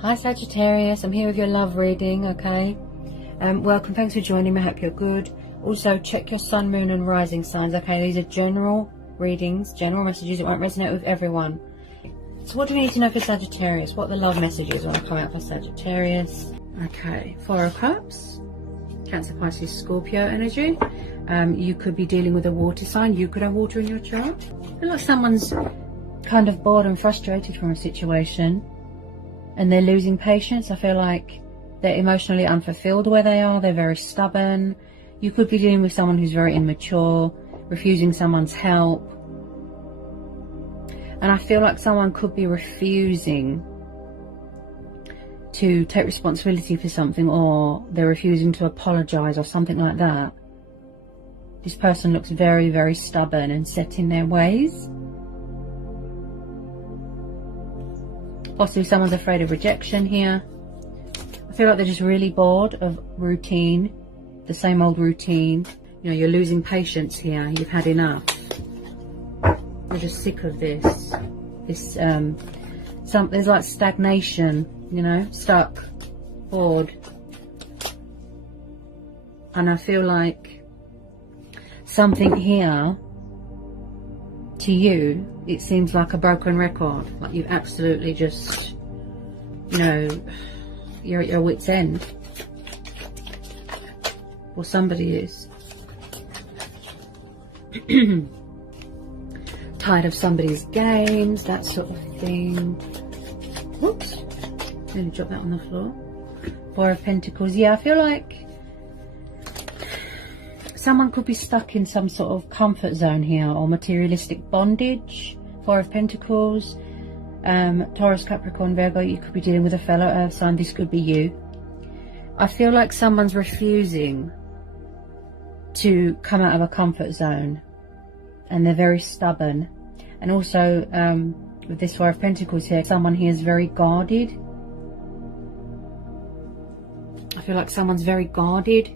Hi Sagittarius, I'm here with your love reading, okay? Welcome, thanks for joining me, I hope you're good. Also, check your sun, moon and rising signs, okay? These are general readings, general messages, it won't resonate with everyone. So what do we need to know for Sagittarius? What are the love messages want to come out for Sagittarius? Okay, Four of Cups, Cancer, Pisces, Scorpio energy. You could be dealing with a water sign, you could have water in your chart. I feel like someone's kind of bored and frustrated from a situation, and they're losing patience. I feel like they're emotionally unfulfilled where they are. They're very stubborn. You could be dealing with someone who's very immature, refusing someone's help. And I feel like someone could be refusing to take responsibility for something, or they're refusing to apologize or something like that. This person looks very, very stubborn and set in their ways. Possibly someone's afraid of rejection here. I feel like they're just really bored of routine, the same old routine. You know, you're losing patience here. You've had enough. You're just sick of this. There's like stagnation, you know, stuck, bored. And I feel like something here, to you, it seems like a broken record. Like you've absolutely just, you know, you're at your wit's end. Or somebody is. Tired of somebody's games, that sort of thing. Whoops. Let me drop that on the floor. Four of Pentacles. Yeah, I feel like someone could be stuck in some sort of comfort zone here, or materialistic bondage. Four of Pentacles. Taurus, Capricorn, Virgo, you could be dealing with a fellow earth sign. This could be you. I feel like someone's refusing to come out of a comfort zone, and they're very stubborn. And also with this Four of Pentacles here, someone here is very guarded. I feel like someone's very guarded.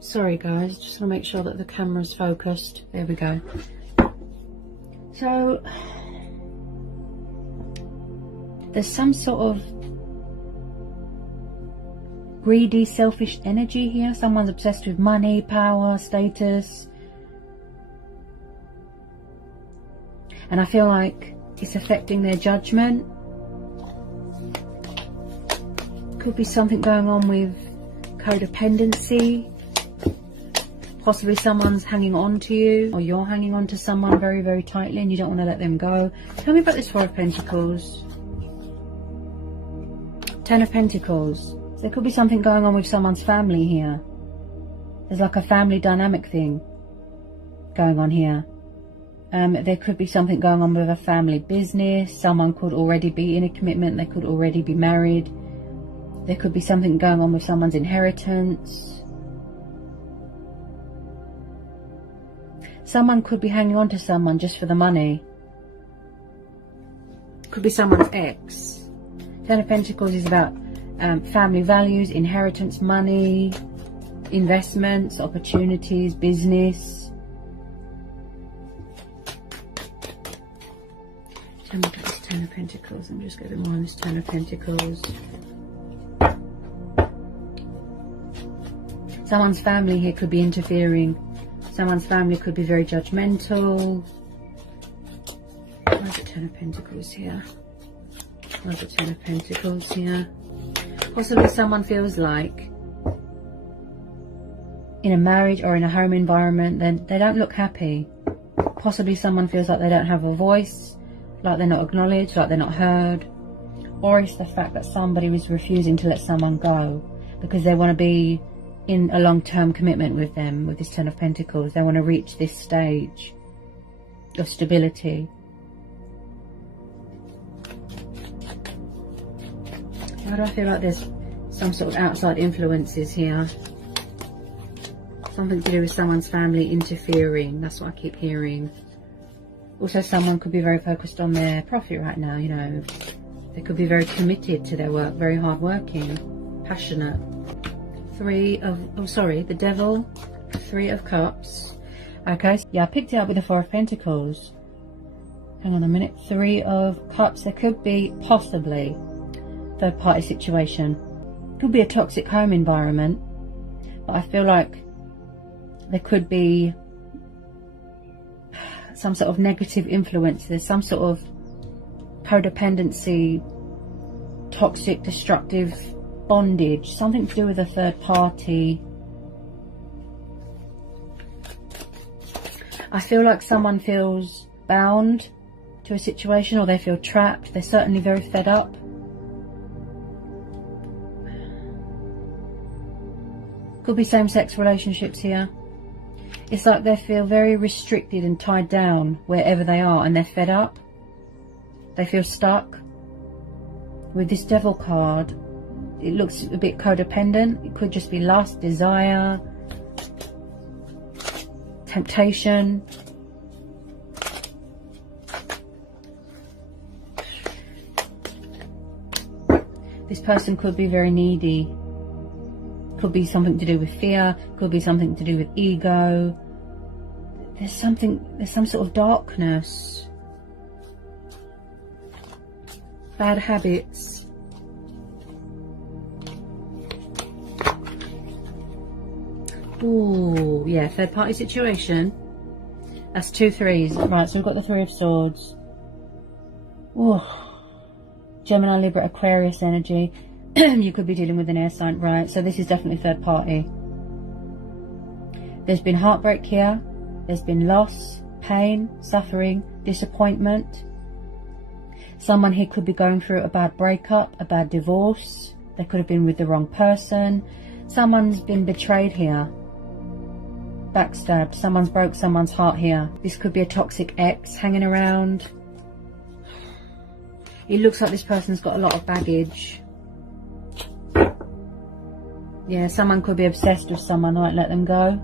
Sorry guys, just want to make sure that the camera's focused. There we go. So there's some sort of greedy, selfish energy here. Someone's obsessed with money, power, status. And I feel like it's affecting their judgment. Could be something going on with codependency. Possibly someone's hanging on to you, or you're hanging on to someone very, very tightly and you don't want to let them go. Tell me about this Four of Pentacles. Ten of Pentacles. So there could be something going on with someone's family here. There's like a family dynamic thing going on here. There could be something going on with a family business. Someone could already be in a commitment. They could already be married. There could be something going on with someone's inheritance. Someone could be hanging on to someone just for the money. Could be someone's ex. Ten of Pentacles is about family values, inheritance, money, investments, opportunities, business. Tell me about this Ten of Pentacles. I'm just getting more on this Ten of Pentacles. Someone's family here could be interfering. Someone's family could be very judgmental. Where's the Ten of Pentacles here? Where's the Ten of Pentacles here? Possibly someone feels like in a marriage or in a home environment, then they don't look happy. Possibly someone feels like they don't have a voice, like they're not acknowledged, like they're not heard. Or it's the fact that somebody is refusing to let someone go because they want to be in a long-term commitment with them, with this Ten of Pentacles. They want to reach this stage of stability. Why do I feel like there's some sort of outside influences here? Something to do with someone's family interfering. That's what I keep hearing. Also, someone could be very focused on their profit right now, you know. They could be very committed to their work, very hard-working, passionate. The Devil, Three of Cups. Okay, yeah, I picked it up with the Four of Pentacles. hang on a minute, 3 of Cups. There could be possibly third party situation. Could be a toxic home environment, but I feel like there could be some sort of negative influence. There's some sort of codependency, toxic, destructive bondage, something to do with a third party. I feel like someone feels bound to a situation, or they feel trapped. They're certainly very fed up. Could be same-sex relationships here. It's like they feel very restricted and tied down wherever they are, and they're fed up. They feel stuck. With this Devil card, it looks a bit codependent. It could just be lust, desire, temptation. This person could be very needy. Could be something to do with fear. Could be something to do with ego. There's some sort of darkness. Bad habits. Ooh, yeah, third party situation. That's 2 3s. Right, so we've got the 3 of Swords. Ooh. Gemini, Libra, Aquarius energy. You could be dealing with an air sign, right? So this is definitely third party. There's been heartbreak here. There's been loss, pain, suffering, disappointment. Someone here could be going through a bad breakup, a bad divorce. They could have been with the wrong person. Someone's been betrayed here. Backstabbed. Someone's broke someone's heart here. This could be a toxic ex hanging around. It looks like this person's got a lot of baggage. Yeah, someone could be obsessed with someone, might let them go.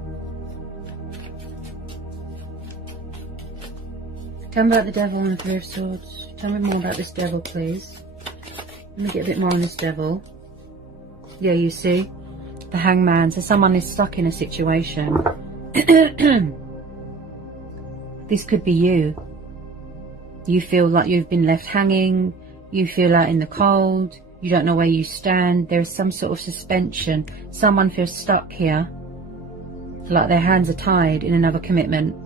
Tell me about the Devil and the 3 of Swords. Tell me more about this Devil, please. Let me get a bit more on this Devil. Yeah, you see? The Hangman. So someone is stuck in a situation. This could be you. You feel like you've been left hanging. You feel out in the cold. You don't know where you stand. There is some sort of suspension. Someone feels stuck here. Like their hands are tied in another commitment,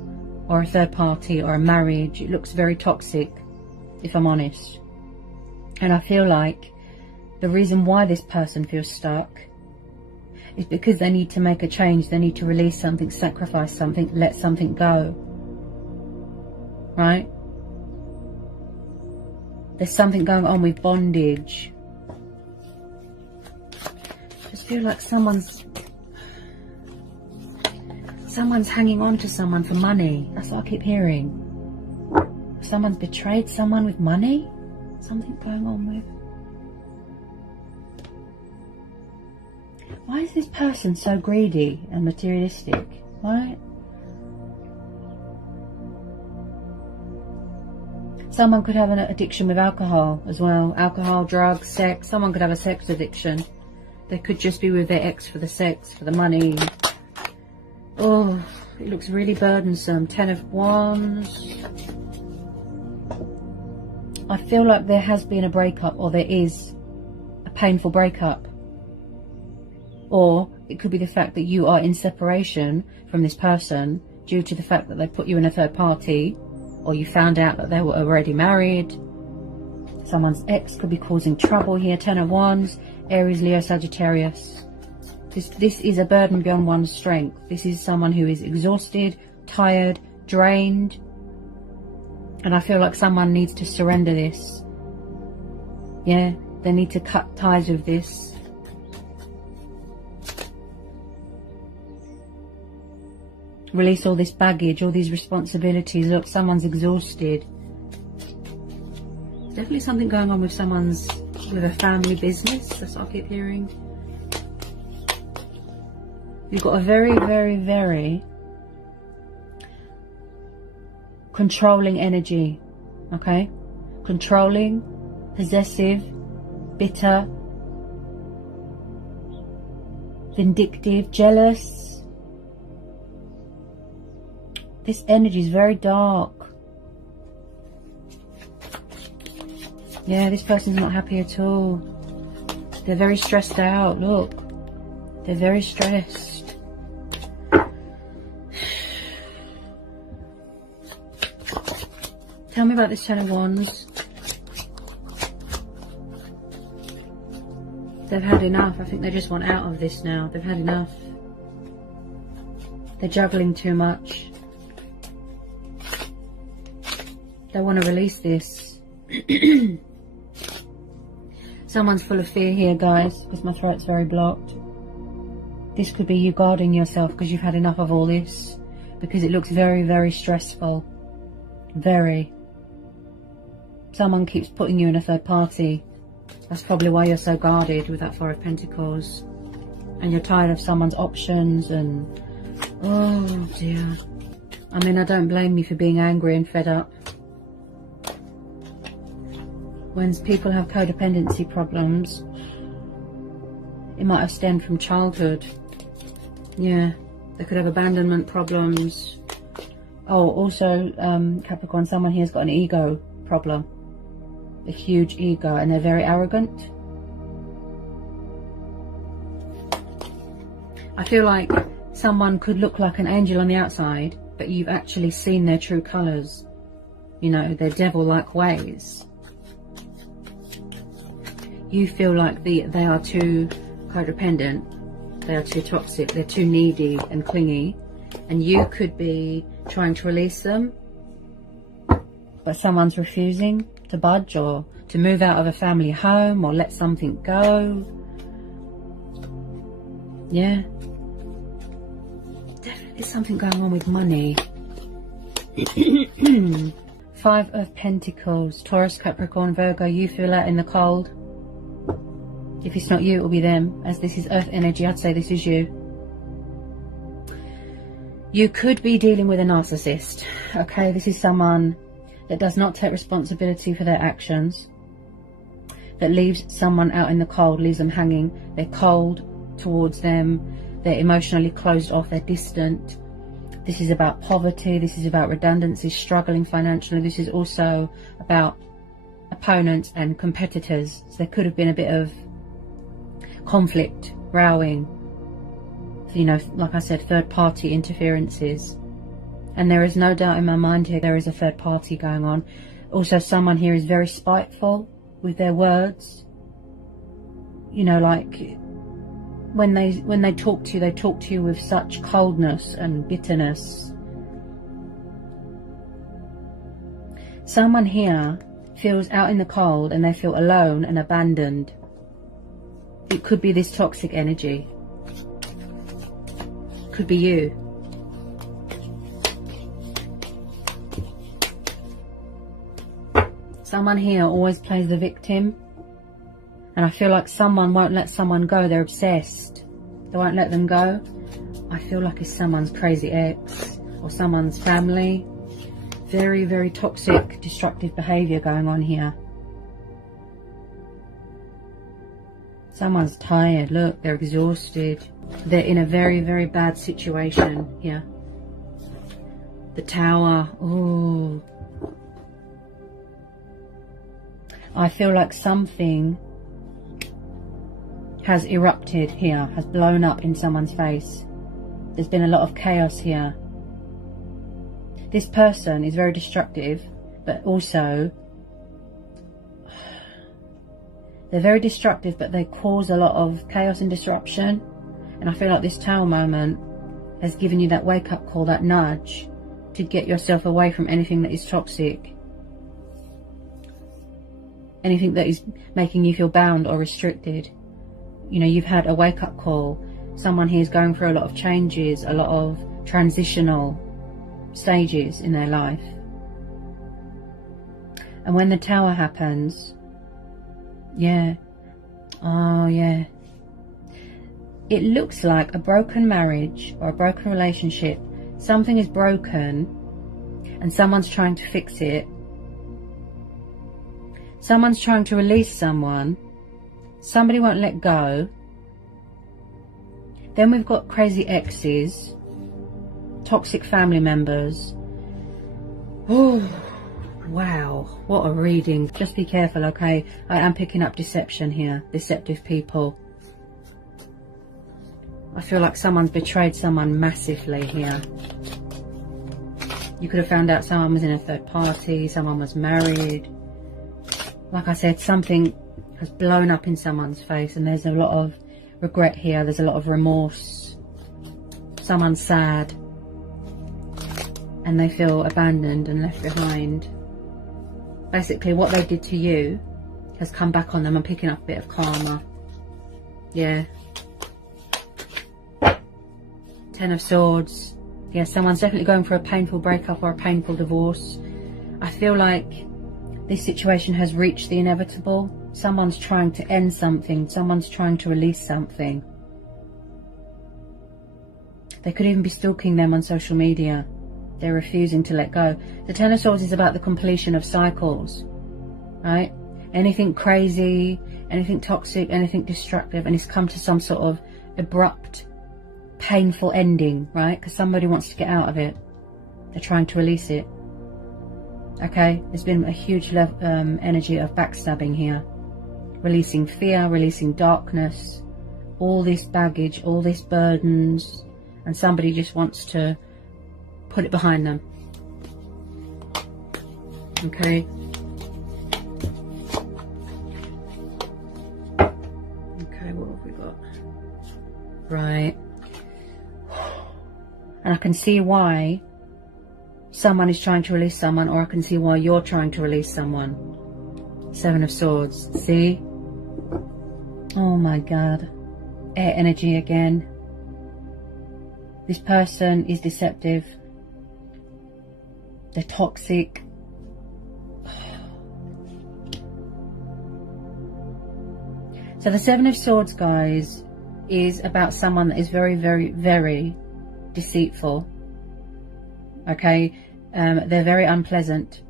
or a third party, or a marriage. It looks very toxic, if I'm honest. And I feel like the reason why this person feels stuck is because they need to make a change. They need to release something, sacrifice something, let something go. Right? There's something going on with bondage. I just feel like someone's hanging on to someone for money. That's what I keep hearing. Someone's betrayed someone with money? Something going on with... Why is this person so greedy and materialistic? Why? Someone could have an addiction with alcohol as well. Alcohol, drugs, sex. Someone could have a sex addiction. They could just be with their ex for the sex, for the money. Oh, it looks really burdensome. 10 of Wands. I feel like there has been a breakup, or there is a painful breakup. Or it could be the fact that you are in separation from this person due to the fact that they put you in a third party, or you found out that they were already married. Someone's ex could be causing trouble here. 10 of Wands, Aries, Leo, Sagittarius. This is a burden beyond one's strength. This is someone who is exhausted, tired, drained. And I feel like someone needs to surrender this. Yeah, they need to cut ties with this. Release all this baggage, all these responsibilities. Look, someone's exhausted. There's definitely something going on with with a family business. That's what I keep hearing. You've got a very, very, very controlling energy. Okay? Controlling, possessive, bitter, vindictive, jealous. This energy is very dark. Yeah, this person's not happy at all. They're very stressed out. Look, they're very stressed. Tell me about this Ten of Wands. They've had enough. I think they just want out of this now. They've had enough. They're juggling too much. They want to release this. Someone's full of fear here, guys, because my throat's very blocked. This could be you guarding yourself because you've had enough of all this. Because it looks very, very stressful. Very. Someone keeps putting you in a third party. That's probably why you're so guarded with that Four of Pentacles. And you're tired of someone's options and... oh dear. I mean, I don't blame you for being angry and fed up. When people have codependency problems, it might have stemmed from childhood. Yeah, they could have abandonment problems. Oh, also, Capricorn, someone here has got an ego problem. A huge ego, and they're very arrogant. I feel like someone could look like an angel on the outside, but you've actually seen their true colours. You know, their devil-like ways. You feel like they are too codependent, they are too toxic, they're too needy and clingy, and you could be trying to release them, but someone's refusing to budge or to move out of a family home or let something go. Yeah. Definitely something going on with money. Five of Pentacles, Taurus, Capricorn, Virgo, you feel out in the cold. If it's not you, it will be them. As this is earth energy, I'd say this is you. You could be dealing with a narcissist. Okay, this is someone that does not take responsibility for their actions. That leaves someone out in the cold, leaves them hanging. They're cold towards them. They're emotionally closed off. They're distant. This is about poverty. This is about redundancy, struggling financially. This is also about opponents and competitors. So there could have been a bit of conflict, rowing, you know, like I said, third party interferences. And there is no doubt in my mind here there is a third party going on. Also, someone here is very spiteful with their words. You know, like when they talk to you, they talk to you with such coldness and bitterness. Someone here feels out in the cold and they feel alone and abandoned. It could be this toxic energy. Could be you. Someone here always plays the victim. And I feel like someone won't let someone go. They're obsessed. They won't let them go. I feel like it's someone's crazy ex or someone's family. Very, very toxic, destructive behaviour going on here. Someone's tired. Look, they're exhausted. They're in a very, very bad situation here. The Tower. Oh. I feel like something has erupted here, has blown up in someone's face. There's been a lot of chaos here. This person is very destructive, but also they're very destructive, but they cause a lot of chaos and disruption. And I feel like this Tower moment has given you that wake-up call, that nudge to get yourself away from anything that is toxic. Anything that is making you feel bound or restricted. You know, you've had a wake-up call. Someone here is going through a lot of changes, a lot of transitional stages in their life. And when the Tower happens, yeah, oh yeah, it looks like a broken marriage or a broken relationship. Something is broken and someone's trying to fix it. Someone's trying to release someone. Somebody won't let go. Then we've got crazy exes, toxic family members. Oh, Wow, what a reading. Just be careful, okay? I am picking up deception here. Deceptive people. I feel like someone's betrayed someone massively here. You could have found out someone was in a third party, someone was married. Like I said, something has blown up in someone's face and there's a lot of regret here. There's a lot of remorse. Someone's sad and they feel abandoned and left behind. Basically, what they did to you has come back on them. I'm picking up a bit of karma. Yeah. Ten of Swords. Yeah, someone's definitely going for a painful breakup or a painful divorce. I feel like this situation has reached the inevitable. Someone's trying to end something. Someone's trying to release something. They could even be stalking them on social media. They're refusing to let go. The Ten of Swords is about the completion of cycles, right? Anything crazy, anything toxic, anything destructive, and it's come to some sort of abrupt, painful ending, right? Because somebody wants to get out of it. They're trying to release it. Okay, there's been a huge energy of backstabbing here. Releasing fear, releasing darkness, all this baggage, all these burdens, and somebody just wants to put it behind them. Okay. Okay, what have we got? Right. And I can see why someone is trying to release someone, or I can see why you're trying to release someone. Seven of Swords. See? Oh my God. Air energy again. This person is deceptive. They're toxic. So the Seven of Swords, guys, is about someone that is very, very, very deceitful. Okay? They're very unpleasant.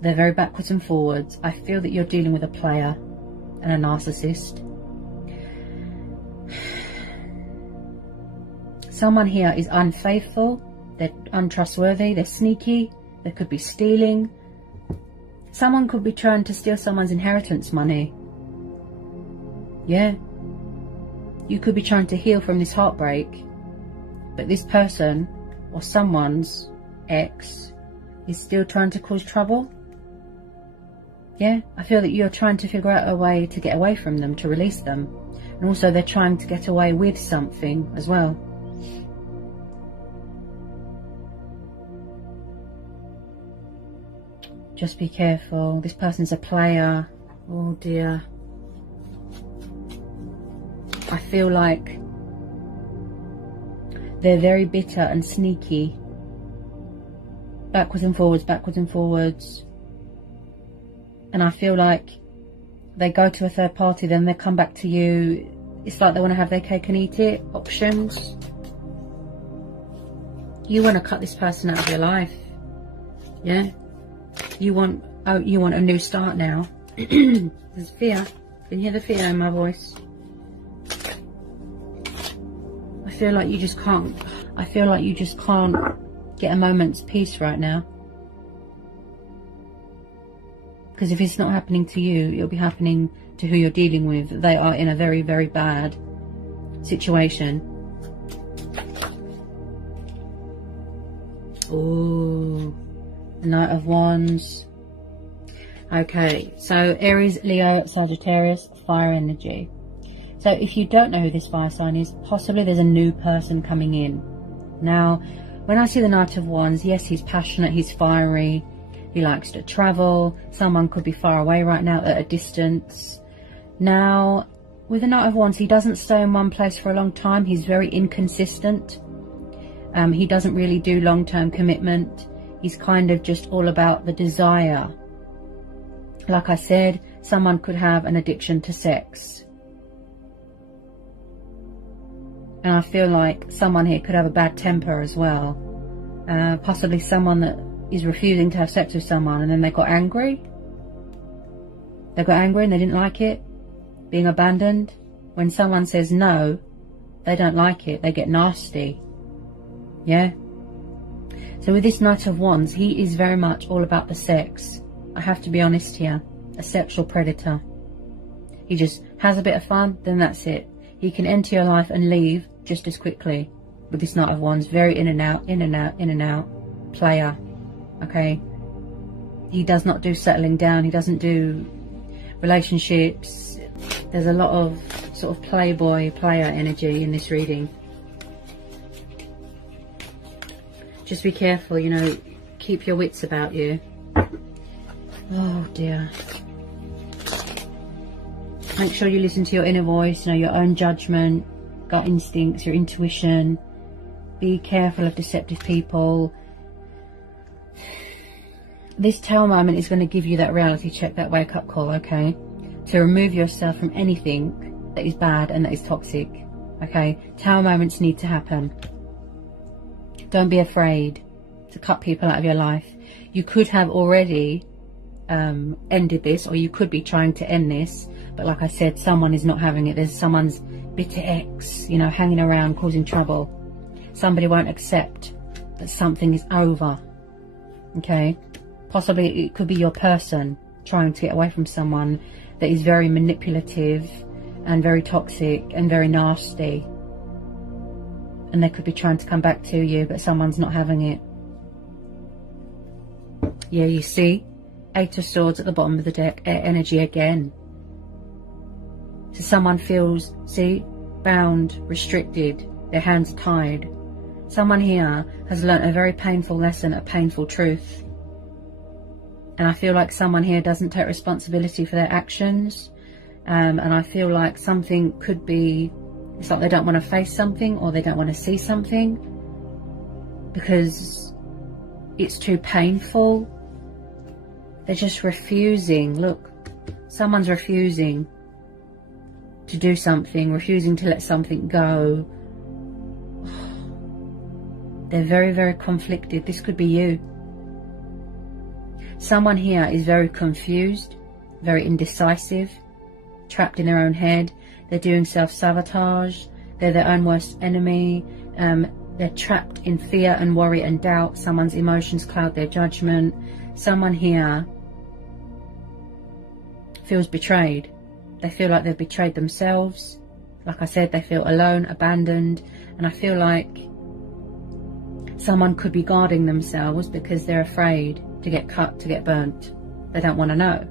They're very backwards and forwards. I feel that you're dealing with a player and a narcissist. Someone here is unfaithful. They're untrustworthy. They're sneaky. They could be stealing. Someone could be trying to steal someone's inheritance money. Yeah. You could be trying to heal from this heartbreak. But this person or someone's ex is still trying to cause trouble. Yeah. I feel that you're trying to figure out a way to get away from them, to release them. And also they're trying to get away with something as well. Just be careful. This person's a player. Oh dear. I feel like they're very bitter and sneaky. Backwards and forwards, backwards and forwards. And I feel like they go to a third party, then they come back to you. It's like they want to have their cake and eat it. Options. You want to cut this person out of your life. Yeah? You want a new start now. There's fear. Can you hear the fear in my voice? I feel like you just can't get a moment's peace right now. Because if it's not happening to you, it'll be happening to who you're dealing with. They are in a very, very bad situation. Ooh. Knight of Wands. Okay, so Aries, Leo, Sagittarius, fire energy. So if you don't know who this fire sign is, possibly there's a new person coming in. Now, when I see the Knight of Wands, yes, he's passionate, he's fiery, he likes to travel. Someone could be far away right now at a distance. Now, with the Knight of Wands, he doesn't stay in one place for a long time. He's very inconsistent. He doesn't really do long-term commitment. He's kind of just all about the desire. Like I said, someone could have an addiction to sex. And I feel like someone here could have a bad temper as well. Possibly someone that is refusing to have sex with someone and then they got angry. They got angry and they didn't like it. Being abandoned. When someone says no, they don't like it. They get nasty. Yeah? So with this Knight of Wands, he is very much all about the sex. I have to be honest here. A sexual predator. He just has a bit of fun, then that's it. He can enter your life and leave just as quickly. With this Knight of Wands, very in and out, in and out, in and out. Player. Okay? He does not do settling down. He doesn't do relationships. There's a lot of sort of playboy, player energy in this reading. Just be careful, you know, keep your wits about you. Oh dear. Make sure you listen to your inner voice, you know, your own judgment, gut instincts, your intuition. Be careful of deceptive people. This Tower moment is going to give you that reality check, that wake up call, okay? To remove yourself from anything that is bad and that is toxic, okay? Tower moments need to happen. Don't be afraid to cut people out of your life. You could have already ended this, or you could be trying to end this, but like I said, someone is not having it. There's someone's bitter ex, you know, hanging around causing trouble. Somebody won't accept that something is over, okay? Possibly it could be your person trying to get away from someone that is very manipulative and very toxic and very nasty. And they could be trying to come back to you, but someone's not having it. Yeah, you see? 8 of Swords at the bottom of the deck. Air energy again. So someone feels, see, bound, restricted. Their hands are tied. Someone here has learnt a very painful lesson, a painful truth. And I feel like someone here doesn't take responsibility for their actions. And I feel like something could be, it's like they don't want to face something, or they don't want to see something because it's too painful. They're just refusing. Look, someone's refusing to do something, refusing to let something go. They're very, very conflicted. This could be you. Someone here is very confused, very indecisive, trapped in their own head. They're doing self-sabotage. They're their own worst enemy. They're trapped in fear and worry and doubt. Someone's emotions cloud their judgment. Someone here feels betrayed. They feel like they've betrayed themselves. Like I said, they feel alone, abandoned. And I feel like someone could be guarding themselves because they're afraid to get cut, to get burnt. They don't want to know.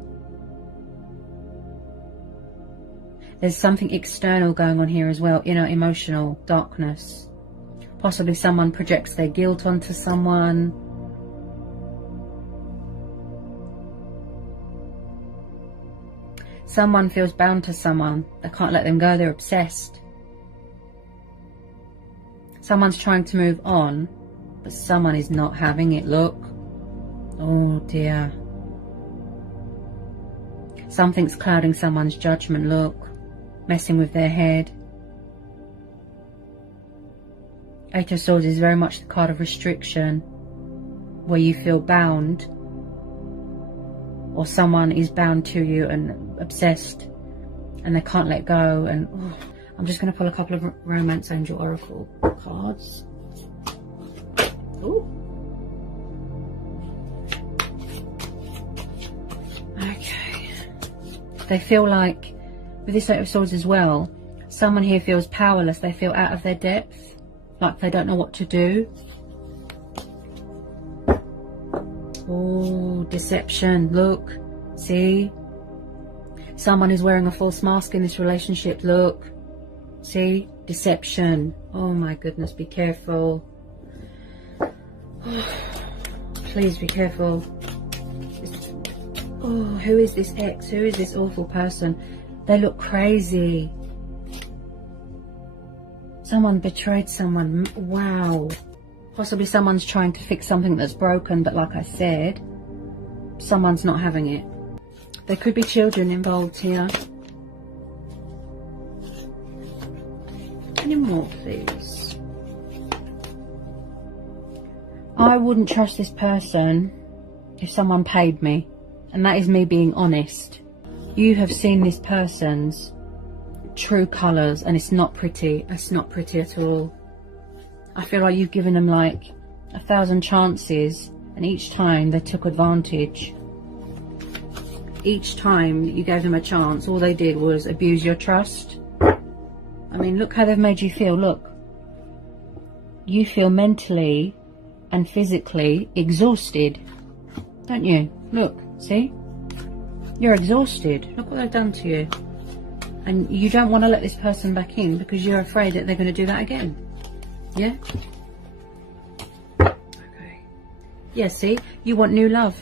There's something external going on here as well, inner emotional darkness. Possibly someone projects their guilt onto someone. Someone feels bound to someone. They can't let them go, they're obsessed. Someone's trying to move on, but someone is not having it, look. Oh dear. Something's clouding someone's judgment, look. Messing with their head. 8 of Swords is very much the card of restriction, where you feel bound, or someone is bound to you and obsessed, and they can't let go. And I'm just going to pull a couple of Romance Angel Oracle cards. Ooh. Okay. They feel like, with this 8 of Swords as well, someone here feels powerless. They feel out of their depth, like they don't know what to do. Oh, deception. Look, see? Someone is wearing a false mask in this relationship. Look, see? Deception. Oh my goodness, be careful. Please be careful. Oh, who is this ex? Who is this awful person? They look crazy. Someone betrayed someone. Wow. Possibly someone's trying to fix something that's broken, but like I said, someone's not having it. There could be children involved here. Any more, please? I wouldn't trust this person if someone paid me, and that is me being honest. You have seen this person's true colours, and it's not pretty. It's not pretty at all. I feel like you've given them like 1,000 chances, and each time they took advantage. Each time that you gave them a chance, all they did was abuse your trust. I mean, look how they've made you feel. Look, you feel mentally and physically exhausted, don't you? Look, see? You're exhausted. Look what they've done to you. And you don't want to let this person back in because you're afraid that they're going to do that again. Yeah? Okay. Yeah, see? You want new love.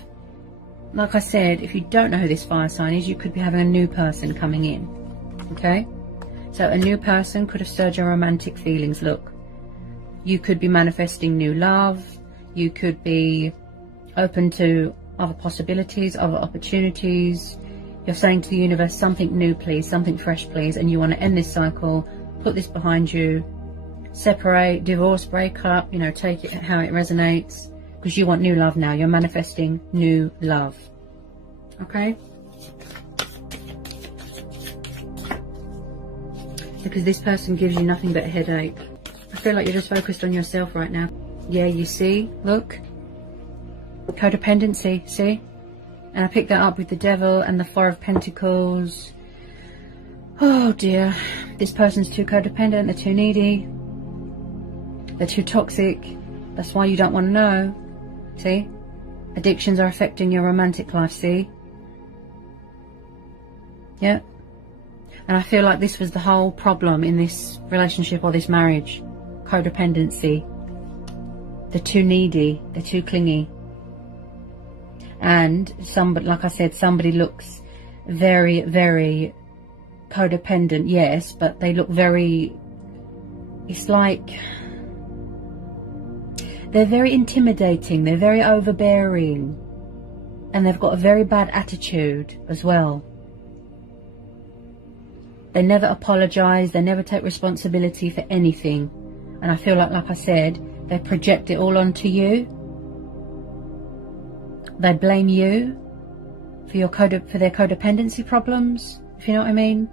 Like I said, if you don't know who this fire sign is, you could be having a new person coming in. Okay? So a new person could have stirred your romantic feelings. Look, you could be manifesting new love. You could be open to other possibilities, other opportunities. You're saying to the universe, something new please, something fresh please, and you want to end this cycle, put this behind you, separate, divorce, break up, you know, take it how it resonates, because you want new love now. You're manifesting new love. Okay? Because this person gives you nothing but a headache. I feel like you're just focused on yourself right now. Yeah, you see? Look. Codependency, see? And I picked that up with the Devil and the Four of Pentacles. Oh dear. This person's too codependent. They're too needy. They're too toxic. That's why you don't want to know. See? Addictions are affecting your romantic life, see? Yeah? And I feel like this was the whole problem in this relationship or this marriage. Codependency. They're too needy. They're too clingy. And somebody, like I said, somebody looks very, very codependent, yes, but they look very, it's like, they're very intimidating, they're very overbearing, and they've got a very bad attitude as well. They never apologize, they never take responsibility for anything. And I feel like I said, they project it all onto you. They blame you for their codependency problems, if you know what I mean.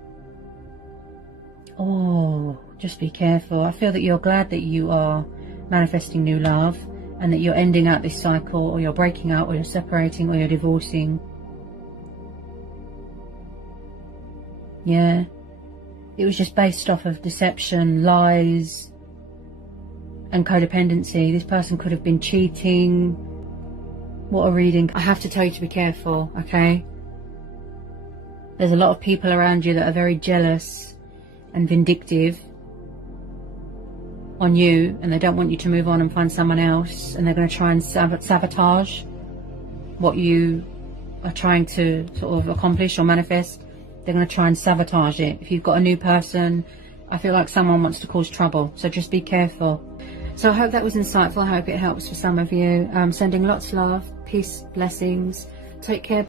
Oh, just be careful. I feel that you're glad that you are manifesting new love and that you're ending out this cycle, or you're breaking up, or you're separating, or you're divorcing. Yeah. It was just based off of deception, lies, and codependency. This person could have been cheating. What a reading. I have to tell you to be careful, okay? There's a lot of people around you that are very jealous and vindictive on you, and they don't want you to move on and find someone else, and they're going to try and sabotage what you are trying to sort of accomplish or manifest. They're going to try and sabotage it. If you've got a new person, I feel like someone wants to cause trouble, so just be careful. So I hope that was insightful. I hope it helps for some of you. Sending lots of love, peace, blessings. Take care.